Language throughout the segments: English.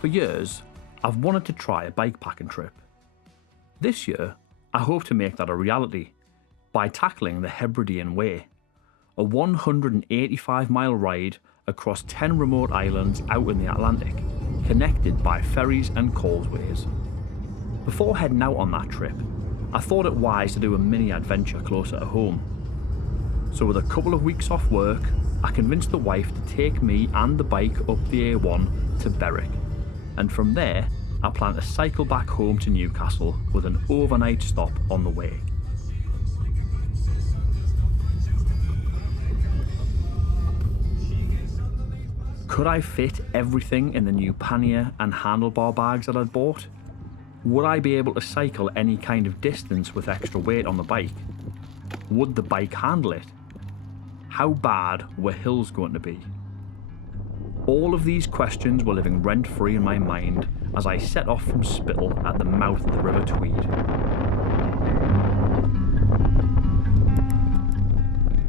For years, I've wanted to try a bikepacking trip. This year, I hope to make that a reality by tackling the Hebridean Way, a 185-mile ride across 10 remote islands out in the Atlantic, connected by ferries and causeways. Before heading out on that trip, I thought it wise to do a mini adventure closer to home. So with a couple of weeks off work, I convinced the wife to take me and the bike up the A1 to Berwick, and from there I plan to cycle back home to Newcastle with an overnight stop on the way. Could I fit everything in the new pannier and handlebar bags that I'd bought? Would I be able to cycle any kind of distance with extra weight on the bike? Would the bike handle it? How bad were hills going to be? All of these questions were living rent-free in my mind as I set off from Spittal at the mouth of the River Tweed.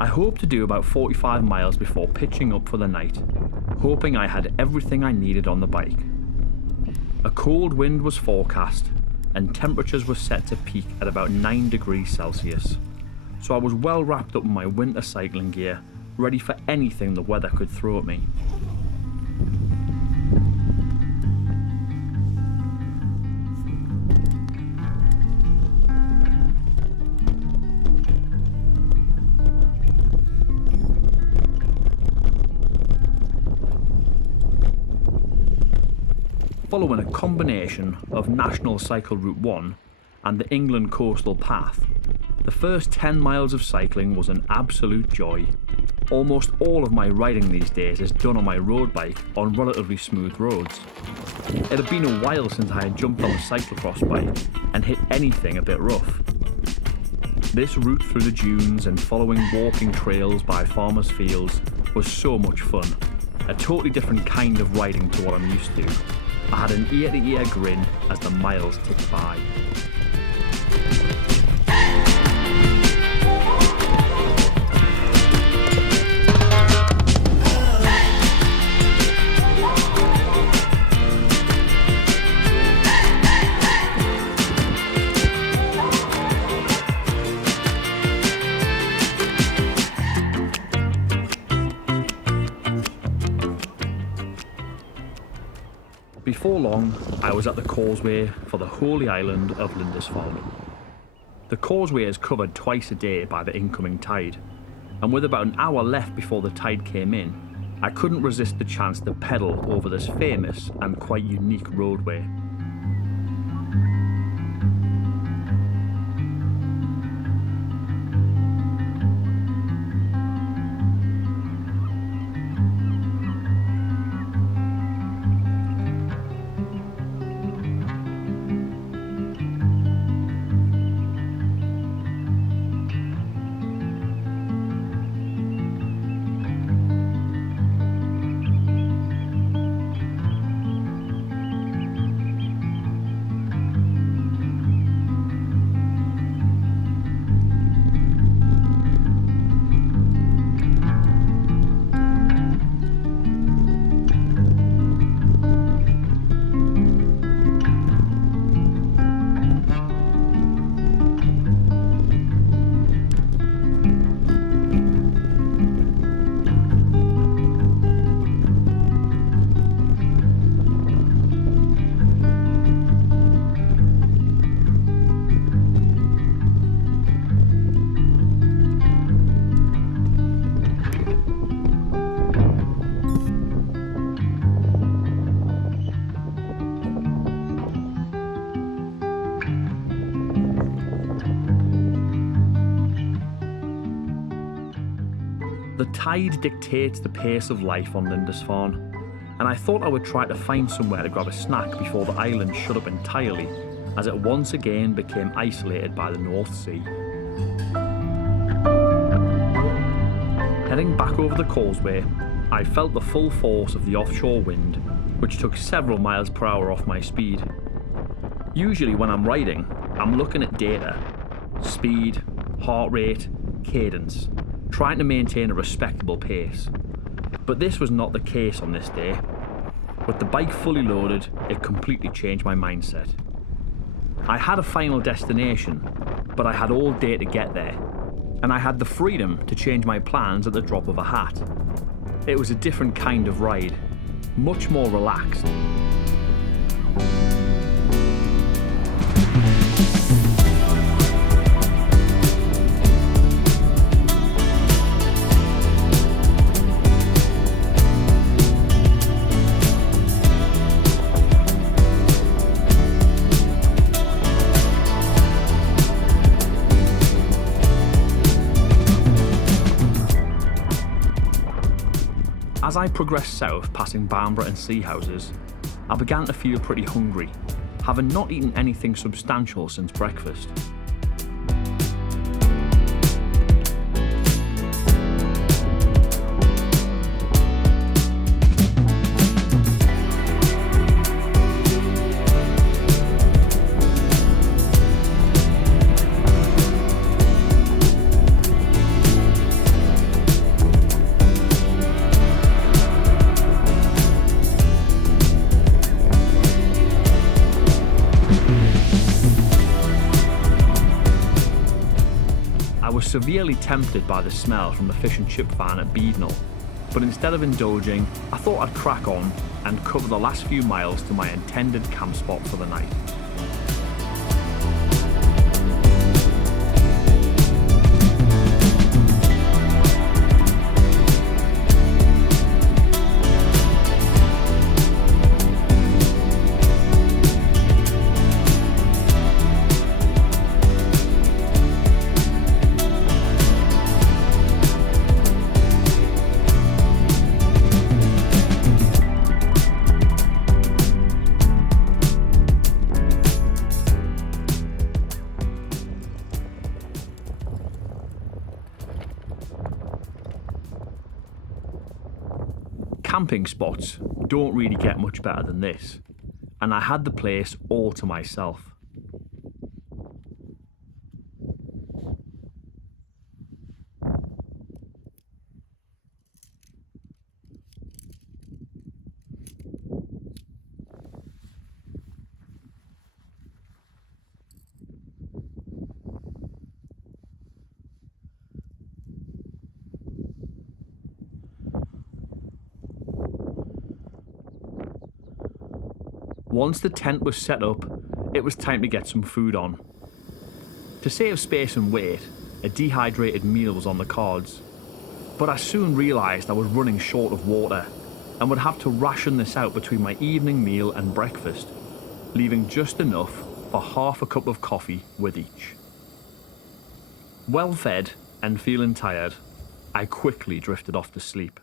I hoped to do about 45 miles before pitching up for the night, hoping I had everything I needed on the bike. A cold wind was forecast and temperatures were set to peak at about 9 degrees Celsius, so I was well wrapped up in my winter cycling gear, ready for anything the weather could throw at me. Following a combination of National Cycle Route 1 and the England Coastal Path, the first 10 miles of cycling was an absolute joy. Almost all of my riding these days is done on my road bike on relatively smooth roads. It had been a while since I had jumped on a cyclocross bike and hit anything a bit rough. This route through the dunes and following walking trails by farmers' fields was so much fun. A totally different kind of riding to what I'm used to. I had an ear-to-ear grin as the miles ticked by. Before long, I was at the causeway for the holy island of Lindisfarne. The causeway is covered twice a day by the incoming tide, and with about an hour left before the tide came in, I couldn't resist the chance to pedal over this famous and quite unique roadway. The tide dictates the pace of life on Lindisfarne, and I thought I would try to find somewhere to grab a snack before the island shut up entirely, as it once again became isolated by the North Sea. Heading back over the causeway, I felt the full force of the offshore wind, which took several miles per hour off my speed. Usually when I'm riding, I'm looking at data, speed, heart rate, cadence, trying to maintain a respectable pace. But this was not the case on this day. With the bike fully loaded, it completely changed my mindset. I had a final destination, but I had all day to get there, and I had the freedom to change my plans at the drop of a hat. It was a different kind of ride, much more relaxed. As I progressed south, passing Bamborough and Sea Houses, I began to feel pretty hungry, having not eaten anything substantial since breakfast. I was severely tempted by the smell from the fish and chip van at Beadnell, but instead of indulging, I thought I'd crack on and cover the last few miles to my intended camp spot for the night. Camping spots don't really get much better than this, and I had the place all to myself. Once the tent was set up, it was time to get some food on. To save space and weight, a dehydrated meal was on the cards, but I soon realised I was running short of water and would have to ration this out between my evening meal and breakfast, leaving just enough for half a cup of coffee with each. Well fed and feeling tired, I quickly drifted off to sleep.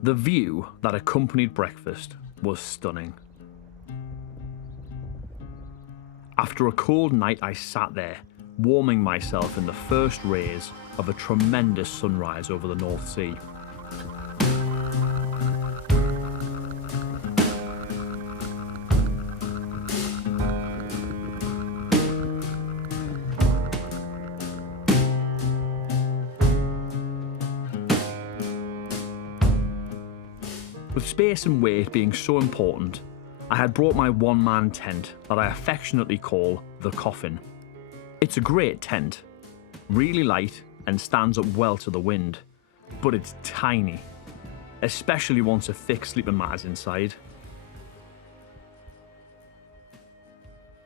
The view that accompanied breakfast was stunning. After a cold night, I sat there, warming myself in the first rays of a tremendous sunrise over the North Sea. With space and weight being so important, I had brought my one-man tent that I affectionately call the coffin. It's a great tent, really light and stands up well to the wind, but it's tiny, especially once a thick sleeping mat is inside.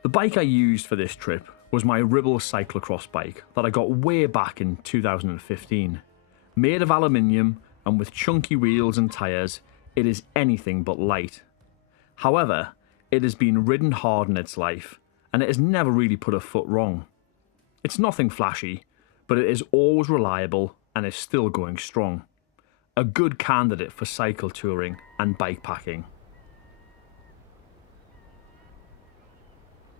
The bike I used for this trip was my Ribble cyclocross bike that I got way back in 2015. Made of aluminium and with chunky wheels and tyres, it is anything but light. However, it has been ridden hard in its life, and it has never really put a foot wrong. It's nothing flashy, but it is always reliable and is still going strong. A good candidate for cycle touring and bikepacking.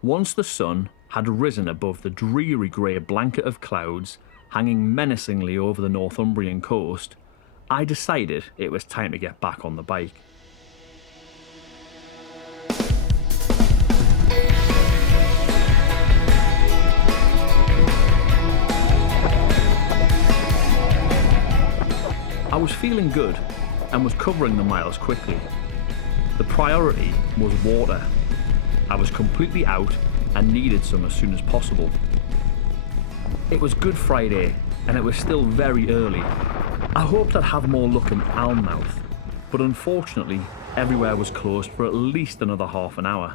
Once the sun had risen above the dreary grey blanket of clouds hanging menacingly over the Northumberland coast, I decided it was time to get back on the bike. I was feeling good and was covering the miles quickly. The priority was water. I was completely out and needed some as soon as possible. It was Good Friday and it was still very early. I hoped I'd have more luck in Alnmouth, but unfortunately everywhere was closed for at least another half an hour.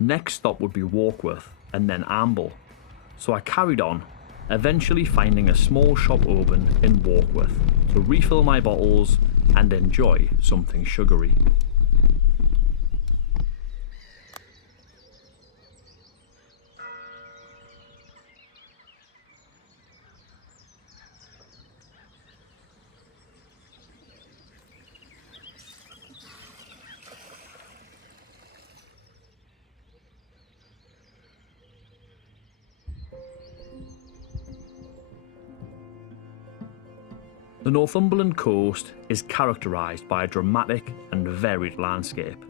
Next stop would be Warkworth and then Amble, so I carried on, eventually finding a small shop open in Warkworth to refill my bottles and enjoy something sugary. The Northumberland coast is characterised by a dramatic and varied landscape,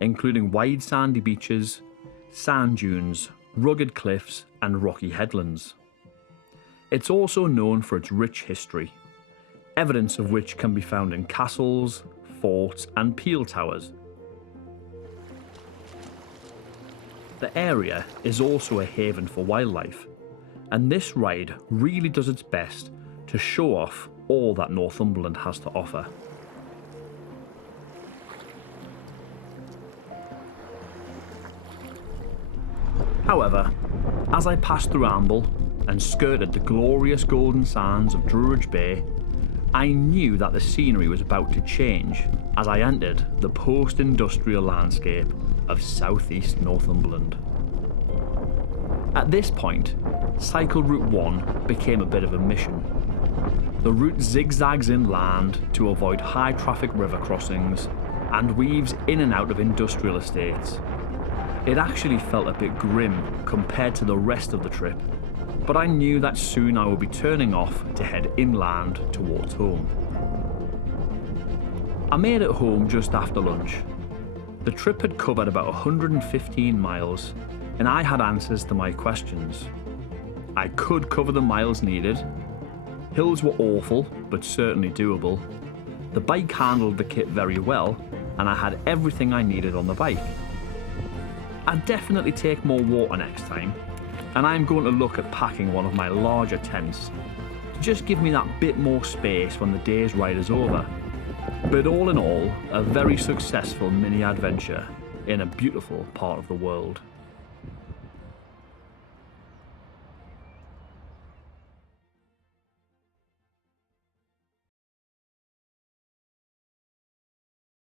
including wide sandy beaches, sand dunes, rugged cliffs and rocky headlands. It's also known for its rich history, evidence of which can be found in castles, forts and peel towers. The area is also a haven for wildlife, and this ride really does its best to show off all that Northumberland has to offer. However, as I passed through Amble and skirted the glorious golden sands of Druridge Bay, I knew that the scenery was about to change as I entered the post-industrial landscape of southeast Northumberland. At this point, Cycle Route 1 became a bit of a mission. The route zigzags inland to avoid high-traffic river crossings and weaves in and out of industrial estates. It actually felt a bit grim compared to the rest of the trip, but I knew that soon I would be turning off to head inland towards home. I made it home just after lunch. The trip had covered about 115 miles, and I had answers to my questions. I could cover the miles needed. Hills were awful, but certainly doable. The bike handled the kit very well, and I had everything I needed on the bike. I'd definitely take more water next time, and I'm going to look at packing one of my larger tents to just give me that bit more space when the day's ride is over. But all in all, a very successful mini adventure in a beautiful part of the world.